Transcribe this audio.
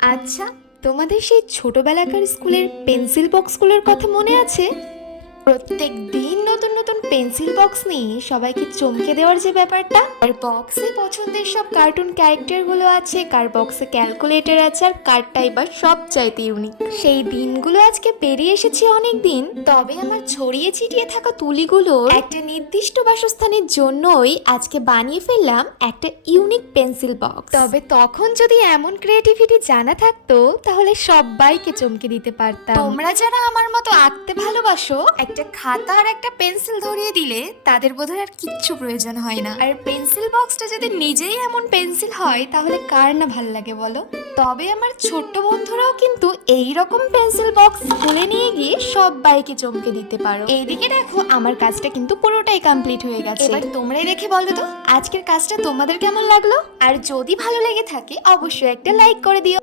আচ্ছা তোমাদের সেই ছোটবেলাকার স্কুলের পেন্সিল বক্সগুলোর কথা মনে আছে? প্রত্যেক দিন নতুন নতুন পেন্সিল বক্স নিয়ে সবাইকে চমকে দেওয়ার যে ব্যাপারটা, আর বক্সে পছন্দের সব কার্টুন ক্যারেক্টারগুলো আছে, কার বক্সে ক্যালকুলেটর আছে, আর কারটাই বা সব চাইতে ইউনিক সেই দিনগুলো আজকে পেরিয়ে এসেছে অনেক দিন তবে আমার ছড়িয়ে ছিটিয়ে থাকা তুলিগুলো একটা নির্দিষ্ট বাসস্থানের জন্যই আজকে বানিয়ে ফেললাম একটা ইউনিক পেন্সিল বক্স তবে তখন যদি এমন ক্রিয়েটিভিটি জানা থাকতো, তাহলে সবাইকে চমকে দিতে পারতাম। তোমরা যারা আমার মতো আঁকতে ভালোবাসো, একটা খাতা আর একটা পেন্সিল ধরিয়ে দিলে তাদের বোধহয় আর কিচ্ছু প্রয়োজন হয় না। আর পেন্সিল বক্সটা যদি নিজেই এমন পেন্সিল হয়, তাহলে কার না ভালো লাগে বলো? তবে আমার ছোট্ট বন্ধুরাও কিন্তু এই রকম পেন্সিল বক্স খুলে নিয়ে গিয়ে সবাইকে চমকে দিতে পারো। এইদিকে দেখো, আমার কাজটা কিন্তু পুরোটাই কমপ্লিট হয়ে গেছে। এবার তোমরাই দেখে বলো তো, আজকের কাজটা তোমাদের কেমন লাগল? আর যদি ভালো লেগে থাকে, অবশ্যই একটা লাইক করে দিও।